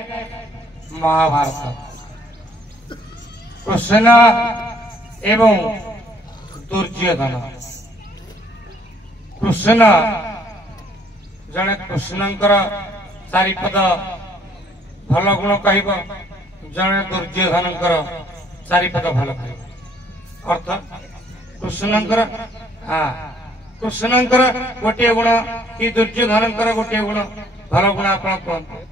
महाभारत कृष्ण एवं दुर्योधन कृष्ण जड़े कृष्णंकर चारिपद भल गुण कह जड़े दुर्योधन चारिपद भल कह अर्थ कृष्णंकर कृष्णंकर गोटे गुण कि दुर्योधन गोटे गुण भल गुण आप कहते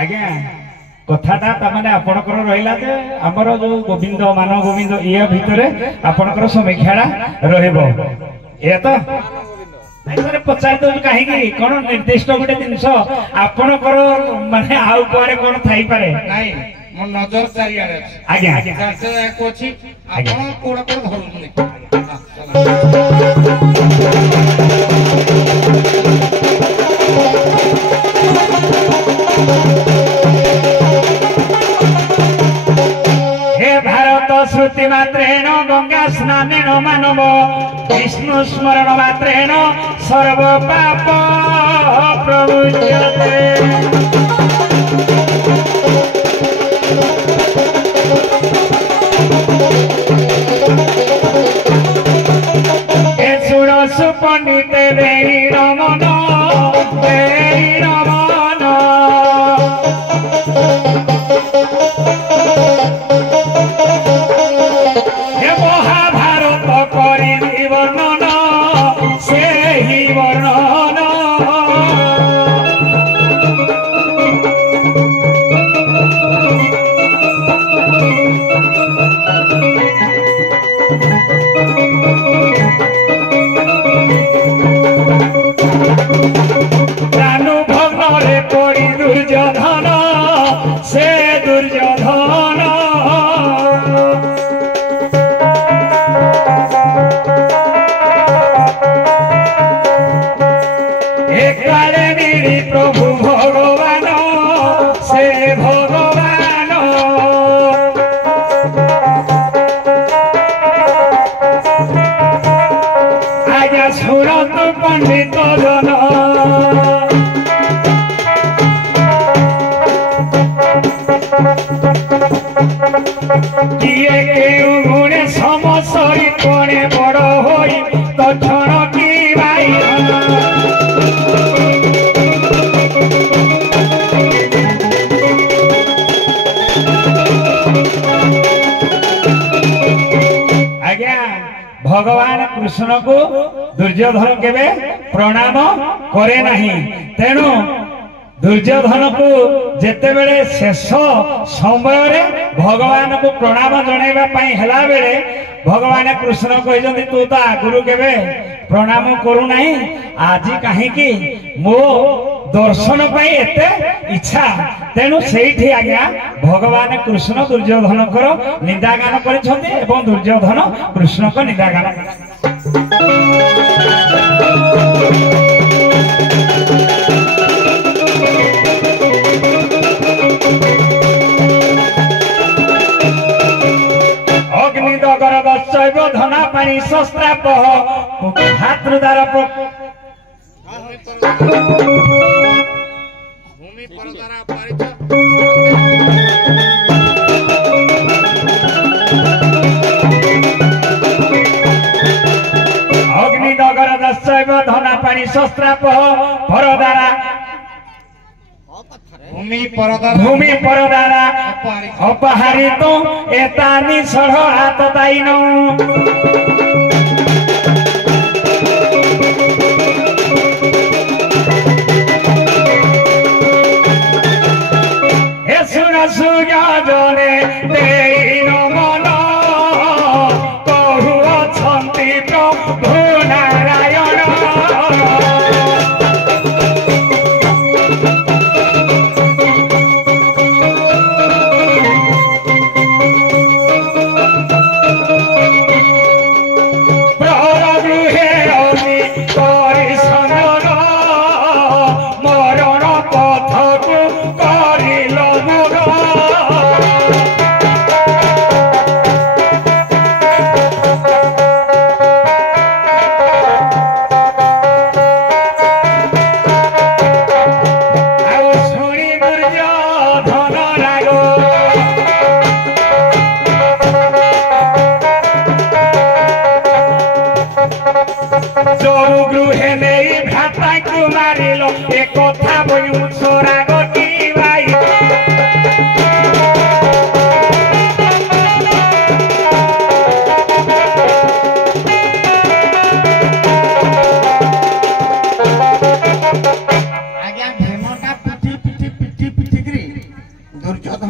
आज्ञा कथाटा तमाने आपणकर रहिला जे हमर जो गोविंद मानव गोविंद ये भितरे आपणकर समीक्षाटा रहइबो ए तो सर पचार दो कहीं कौन निर्दिष्ट गोटे जिनस आपणकर माने आउ कुआरे कौन थाई पारे नहीं मो नजर चारियारे आज्ञा चारसे एक अछि आपण कोडा कोड धरुनी हे भारत श्रुति मात्रेण गंगा स्नानेन मानव विष्णु स्मरण मात्रेण सर्व पाप प्रमुच्यते हे सुर सुपंडित देई रमन हे महाभारत करी वर्णन से ही वर्णन प्राणुभग्न पड़ी दुर्योधन से दुर्योधन एकाले मेरी प्रभु भगवान से भगवान आज्ञा सुरत पंडित जन किए केउ गुणे समसरी कोणे बड़ होई तक्षण की भाई आज्ञा भगवान कृष्ण को दुर्योधन केबे प्रणाम करे नहीं तेणु दुर्योधन को जेते बेले शेष समय रे भगवान को प्रणाम जणाइबा पई हला बेले भगवान कृष्ण कहजंती तू तो आगुरु केबे प्रणाम करू नहीं आज कहीं की मो दर्शन पाई एते इच्छा तेणु सेठी आज्ञा भगवान कृष्ण दुर्योधन करो निंदागान करिसंती एवं दुर्योधन कृष्ण को निंदागान अग्निदगर दशैव धना पानी शस्त्राप भातृदार भूमि परदारा पारित अग्निदगर दशैव धना पानी शस्त्राप परदारा भूमि परदारा अपहारित एतानि सह हाथ दाइन हे सुन सुजने देइन मन कहु अछन्ति प्रभु नारायण मरण पथ को कर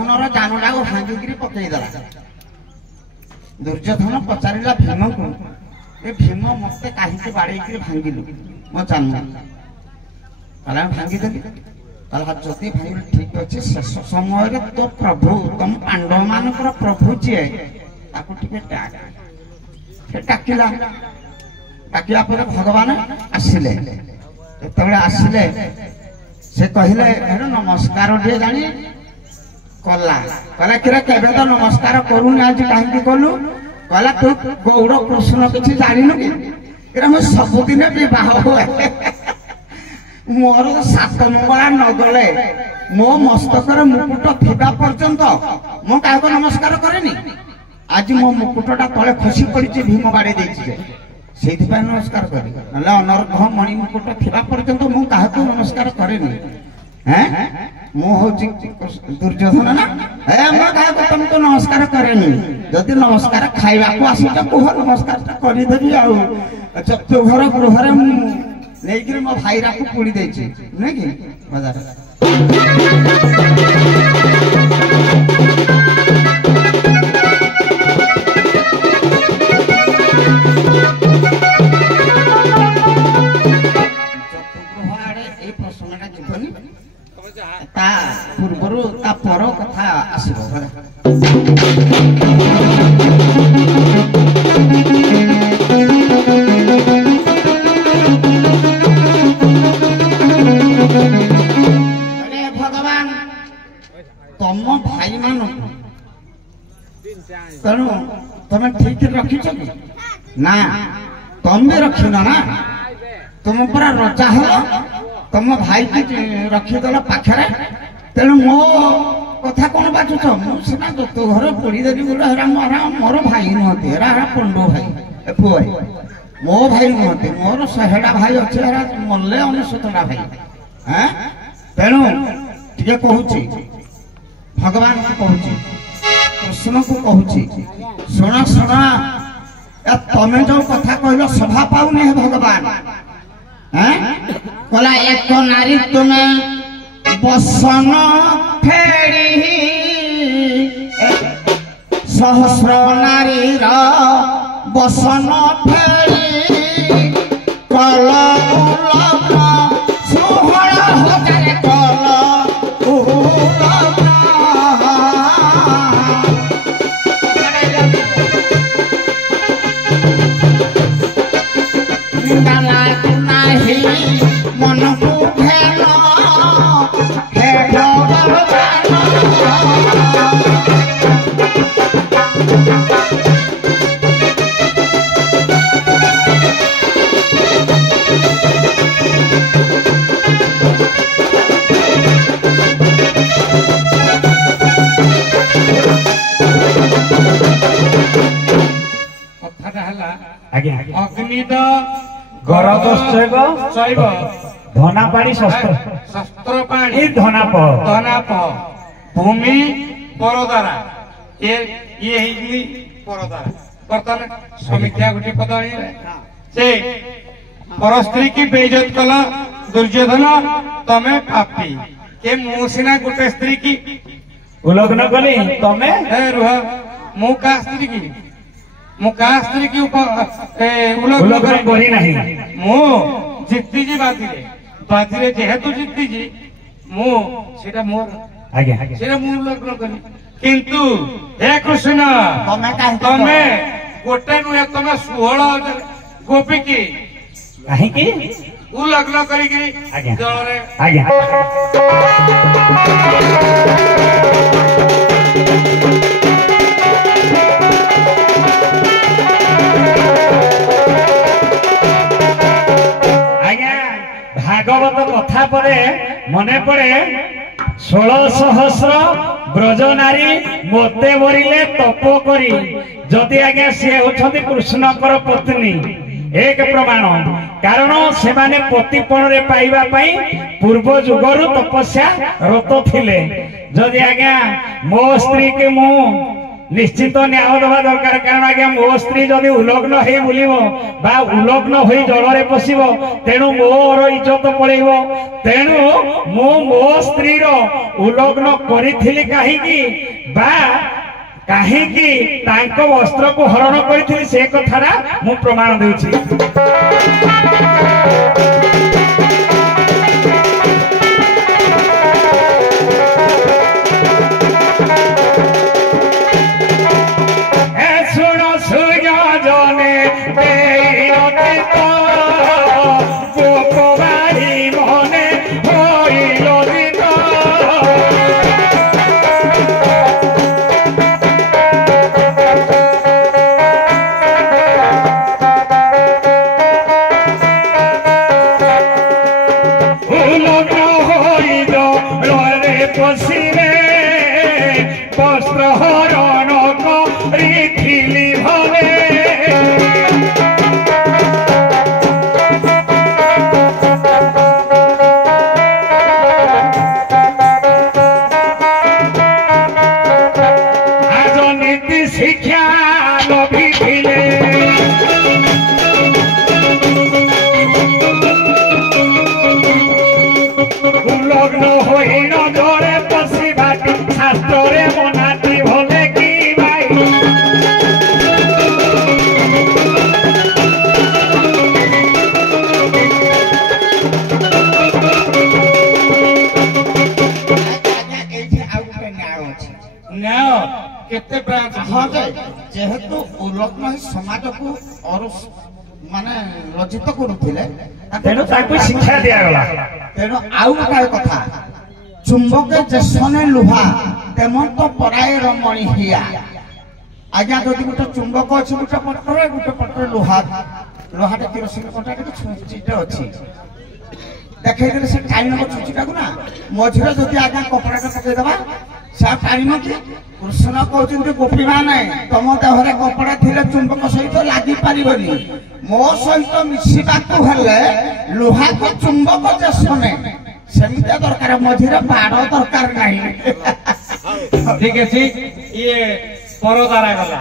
ଦୁର୍ଯ୍योधନର ଜାନଟାକୁ ଭାଙ୍ଗିକିରି ପକେଇଦେଲା। ଦୁର୍ଯ୍योधନ ପଚାରିଲା ଭୀମକୁ, ଏ ଭୀମ ମତେ କାହିଁକି ବାଡେଇକିରି ଭାଙ୍ଗିଲୁ ମୋ ଜାନ? କହିଲା ଭାଙ୍ଗିଦେଲି। କହିଲା ଯଦି ଭାଙ୍ଗିଲୁ ଠିକ ଅଛି, ଶେଷ ସମୟରେ ତୋ ପ୍ରଭୁ ତମ ପାଣ୍ଡବ ମାନଙ୍କର ପ୍ରଭୁ ଯିଏ ତାକୁ ଟିକେ ଡାକ। ସେ ଡାକିଲା। ଡାକିଲା ପରେ ଭଗବାନ ଆସିଲେ। ଯେତେବେଳେ ଆସିଲେ ସେ କହିଲେ ନମସ୍କାର ଟିକେ ଜାଣି କଲା। କହିଲା କିରେ କେବେ ତ ନମସ୍କାର କରୁନି, ଆଜି କାହିଁକି କଲୁ? କହିଲା ତୁ ଗୌଡ଼ କୃଷ୍ଣ କିଛି ଜାଣିନୁ କି? ମୁଁ ସବୁଦିନେ ବିବାହ ହୁଏ, ମୋର 7 ମଙ୍ଗଳା ନଗଲେ ମୋ ମସ୍ତକରେ ମୁକୁଟ ଥିବା ପର୍ଯ୍ୟନ୍ତ ମୁଁ କାହାକୁ ନମସ୍କାର କରେନି। ଆଜି ମୋ ମୁକୁଟଟା ତଳେ ଖସି ପଡିଛି, ଭୀମ ବାଡେଇ ଦେଇଛି, ସେଇଥିପାଇଁ ନମସ୍କାର କରେ। ନହେଲେ ଅନର୍ଘ ମଣି ମୁକୁଟ ଥିବା ପର୍ଯ୍ୟନ୍ତ ମୁଁ କାହାକୁ ନମସ୍କାର କରେନି। ମୁଁ ହଉଛି ଦୁର୍ଯ୍योधନ ନା, ମୁଁ କାହାକୁ ତମକୁ ନମସ୍କାର କରେନି। ଯଦି ନମସ୍କାର ଖାଇବାକୁ ଆସୁଛ କୁହ, ନମସ୍କାରଟା କରିଦେବି। ଆଉ ଚତୁର୍ଘର ଗୃହରେ ମୁଁ ନେଇକିରି ମୋ ଭାଇରାକୁ ପୋଡ଼ି ଦେଇଛି ନୁହେଁ କି ବଜାର। ଚତୁର୍ଗୃହ ଆଡେ ଏଇ ପ୍ରସଙ୍ଗଟା ଯିବନି, ତା ପୂର୍ବରୁ ତା ପର କଥା ଆସିବ। ଭଗବାନ ତମ ଭାଇ ମାନଙ୍କୁ ତେଣୁ ତମେ ଠିକ ରଖିଛ କି ନା? ତମେ ରଖିନ ନା, ତୁମ ପୁରା ରଜା ହେଲ, ତମ ଭାଇକି ରଖିଦେଲ ପାଖରେ। ତେଣୁ ମୋ କଥା କଣ ବାଛୁଛ? ମୁଁ ସିନା ତୋ ଘର ପୋଡ଼ିଦେବି ବୋଲି ହେରା ମୋର ଭାଇ ନୁହନ୍ତି, ହେରା ପଣ୍ଡ ଭାଇ ପୁଅ ଭାଇ, ମୋ ଭାଇ ନୁହନ୍ତି। ମୋର 100ଟା ଭାଇ ଅଛି, ହେରା ମଲେ 99ଟା ଭାଇ। ତେଣୁ ଟିକେ କହୁଛି, ଭଗବାନଙ୍କୁ କହୁଛି, କୃଷ୍ଣକୁ କହୁଛି, ଶୁଣ ଶୁଣ, ତମେ ଯୋଉ କଥା କହିଲ ଶୋଭା ପାଉନି ହେ ଭଗବାନ। କହିଲା ଏକ ନାରୀ ତୁମେ ବସନ ଫେରି, ସହସ୍ର ନାରୀର ବସନ ଫେରି, କଲ ଉଲଗ୍ନ 16,000 କଲ ଉଲଗ୍ନ। ନାହିଁ ମନକୁ ଘେନ ହେ ଭଗବାନ। କଥାଟା ହେଲା ଆଜ୍ଞା ଅଗ୍ନିଦ ଗରଦଶ୍ଚୈବ ଶୈବ ଧନା ପାଣି ଶସ୍ତ୍ର ଶସ୍ତ୍ର ପାଣି ଧନାପ ଧନାପ ଭୂମି ପରଦାରା ଇଏ ହେଇଛି ପରଦାରା। ବର୍ତ୍ତମାନ ସମୀକ୍ଷା ଗୋଟିଏ ପଦ ଆଣିଲେ, ସେ ପର ସ୍ତ୍ରୀ କି ବେଇଜ୍ଜତ କଲ ଦୁର୍ଯ୍योधନ, ତମେ ପାପୀ। କେ ମୁଁ ସିନା ଗୋଟେ ସ୍ତ୍ରୀ କି ଉଲ୍ଲଗ୍ନ କଲି, ତମେ ରୁହ, ମୁଁ କାହା ସ୍ତ୍ରୀ କି ଉଲ୍ଲଗ୍ନ କରି ନାହିଁ। ମୁଁ ଜିତିଛି ବାଜିରେ ଯେହେତୁ ଜିତିଛି ମୁଁ ସେଇଟା ମୋର, ଆଜ୍ଞା ସେଇଟା ମୁଁ ଉଲ୍ଲଗ୍ନ କଲି। କିନ୍ତୁ ହେ କୃଷ୍ଣ, ତମେ ଗୋଟେ ନୁହେଁ, ତମେ 16,000 ଗୋପୀ କି କାହିଁକି ଉଲ୍ଲଗ୍ନ କରିକି ଆଜ୍ଞା ଜଳରେ ଆଜ୍ଞା ଭାଗବତ କଥା ପରେ ମନେ ପଡେ 16,000 ବ୍ରଜ ନାରୀ ମୋତେ ମରିଲେ ତପ କରି, ଯଦି ଆଜ୍ଞା ସିଏ ହେଉଛନ୍ତି କୃଷ୍ଣଙ୍କର ପତ୍ନୀ, ଏକ ପ୍ରମାଣ। କାରଣ ସେମାନେ ପତିପଣରେ ପାଇବା ପାଇଁ ପୂର୍ବ ଯୁଗରୁ ତପସ୍ୟା ରତ ଥିଲେ। ଯଦି ଆଜ୍ଞା ମୋ ସ୍ତ୍ରୀ କି ମୁଁ निश्चित न्याय दवा दरकार कारण आज्ञा मो स्त्री जदि उलग्न हे बुलिब बा उलग्न होई जलरे पशिब तेणु मोर इज्जत पळेइब तेणु मो स्त्री रो उलग्न करिथिली काहीकि बा काहीकि तांको वस्त्र को हरण करिथिली से कथारा मु प्रमाण देउछि। जेहेतु उलग्न समाज को और माने लज्जित करुथिले तेणु ताकू शिक्षा दिया गला तेणु आउ गोटाए कथा चुंबक जेसने लुहा तेमन तो पराय रमणी हिया आज्ञा जदि गोटे चुंबक अछि गोटे पटरे लोहाटे किरोसिन कटाटे छुंचिटे अछि देखै देले से टाइम को छुंचिटा को ना मझिरे जदि आज्ञा कपड़ाटा पकै देबा सा टाइम कि कृष्ण कहते गोपी माने तुम देहरे कपड़ा थिले चुंबक सहित लागी पारिबनी मो सहित मिसिबाकू हेले लुहा को चुंबक जेसने सेमिते दरकार मझिरे बाड़ दरकार नाही। ठीक अछि ये परदारा गला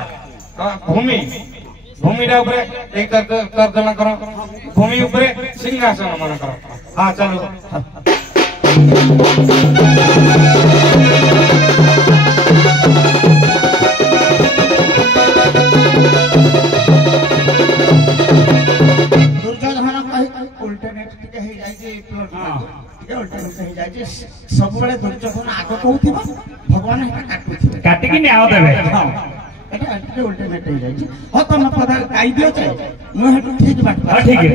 भूमि भूमिरा ऊपर एक तर्जमा करो भूमि ऊपर सिंहासन मन करो। हां चलो दुर्योधन कहि उल्टरनेट के हे जाय जे के उल्टरनेट हे जाय जे सब बेले दुर्योधन आगो कहउथिबा भगवान एटा काटुथिबे काटी कि न्याय देबे हां एटा के उल्टरनेट हे जाय जे हो तम पदा काई दियो छै मु हेटु ठीक बात हां ठीक है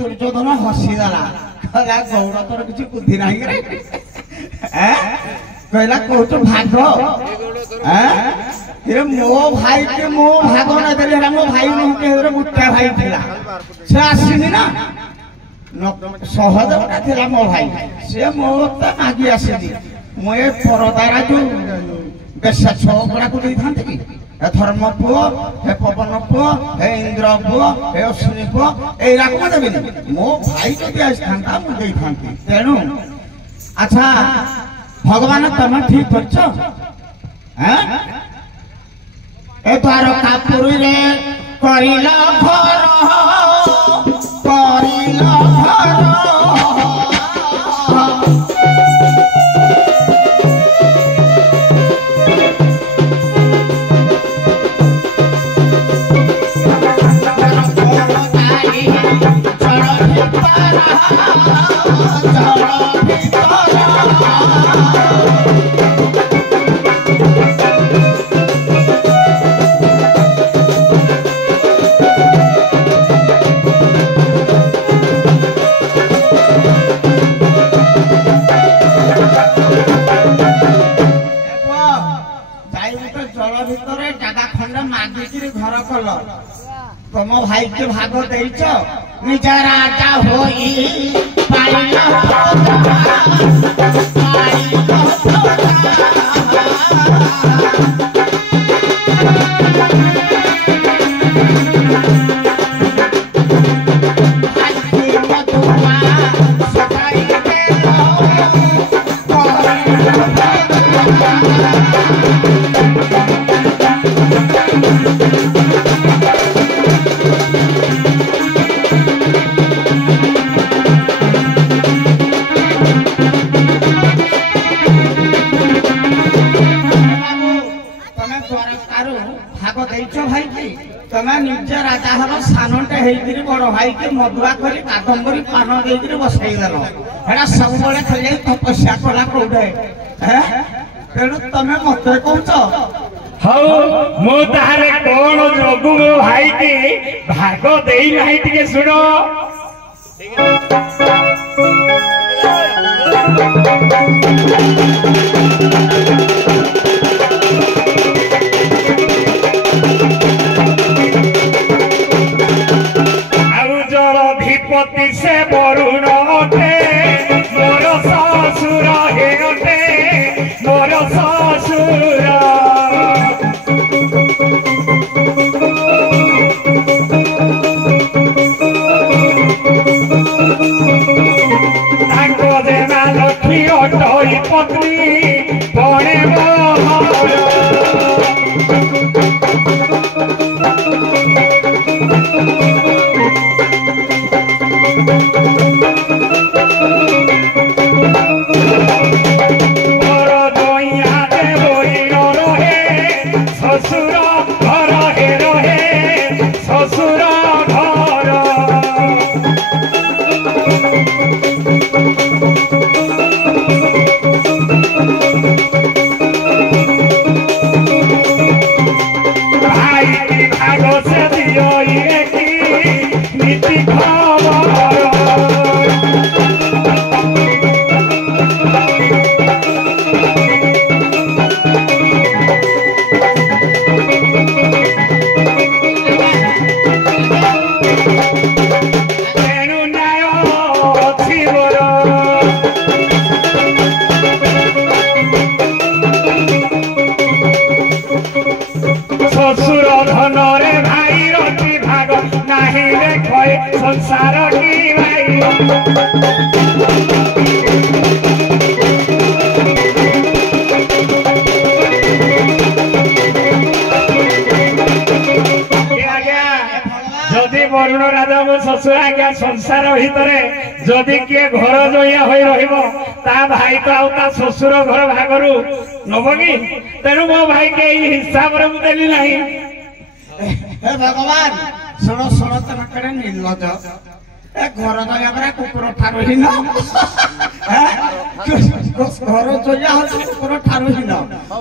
दुर्योधन हसीदेला कहला गौर तोर किसी बुद्धि नहीं कहला कहतो भाग मो भाई के मो भाग ना देले मो भाई नुके मुख्य भाई थिला से आसीनी ना सहदेवटा थिला मो भाई से मो त मागी आसीनी मो ए परदारा जो बेसा छोकरा को देई थांते कि हे धर्म पुओ हे पवन पुओ हे इंद्र पुओ हे अश्विनी पुओ ए राको देबी मो भाई जदि आइथांता मु देई थांती तेनु अच्छा भगवान तुम ठीक करछो हैं ए द्वारकापुरी रे करिला घर करिला घर तुम भाई के भाग देच निज राजा होई निज राजा हर सानटे हेकरी बड़ भाई के मधुआ करी कादम्बरी पान देकरी बसई देल हेड़ा सब बळे खाली तपस्या कला कोडे तेणु तमे मते कहछ हौ मो तारे कोन जोगु मो भाई के भाग देई नाही टिके सुनो अधिपति से वरुण ओटे मोर ससुर हे ओटे मोर ससुर ताको देना लक्ष्मी ओटोई पत्नी बणे मोहर ससुर धन रे भाई रति भाग नाही रे खय संसार की भाई जदि वरुण राजा मो ससुर आज्ञा संसार भितरे जदि किए घर जोइया होई रहिबो ता भाई तो आउ ता ससुर घर भागरू नबो कि तेणु मो भाई के हिसाब रे मुदेली नाही हे भगवान सुनो सुनो तम करे निर्लज ए घर जोइया परा कुकुर ठारो हिन घर जोइया हो कुकुर ठारो हिन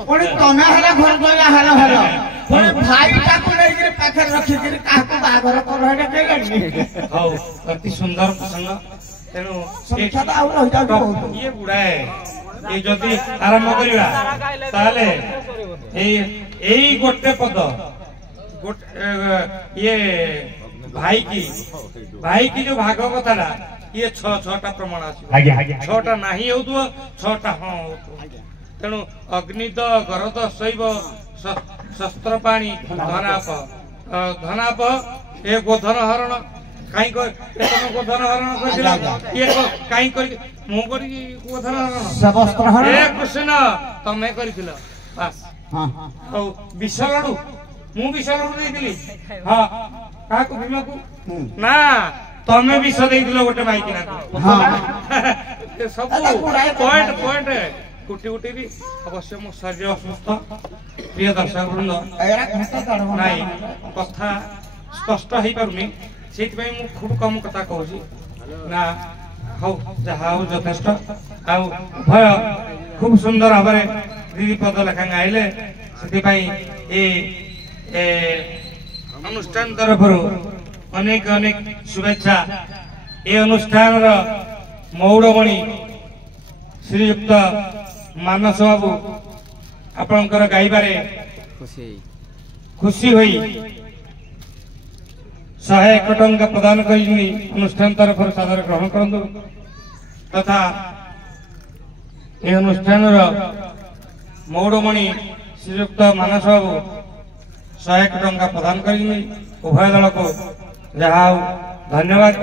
कोनी तमे हला घर जोइया हला हला कोनी भाई ताकू नै के पाखे रखि के काहको बागर कर हेडे के लगी हौ अति सुंदर प्रसंग तेणु संख्या तो आउ रहि जाउ ये बुढ़ाए ये जदि आरंभ करिवा ताले एई गोटे पद ये भाई की जो भाग कथा ये छटा प्रमाण आस छटा नहीं हो छटा हाँ हो तेणु अग्निद गरद शैव शस्त्र पाणी धनाप धनाप ए गोधन हरण कहीं तुम गोधन हरण कहीं मु गोधन हरण ए कृष्ण तमें कर विष लड़ू मु विष लड़ू देली हाँ क्या भीम को ना तमें विष दे गोटे माइकिना सब पॉइंट पॉइंट कुटी कुटी भी अवश्य मो शरीर असुस्थ प्रिय दर्शक वृंद नाई कथा स्पष्ट हो पारुनी से खूब कम कथा कहूँ ना हौ जहा यथेष्ट उभय खूब सुंदर भाव दीदी पद लेखा गाइले से अनुष्ठान तरफ अनेक अनेक शुभेच्छा ए अनुष्ठान मौड़मणि श्रीयुक्त मानस बाबू आपणकर गाइबारे खुशी हुई 101 टंका प्रदान कर अनुष्ठान तरफ सादर ग्रहण करंतु तथा ये अनुष्ठान मौड़मणि श्रीयुक्त मानस बाबू 101 टंका प्रदान कर उभय दल को जहा धन्यवाद।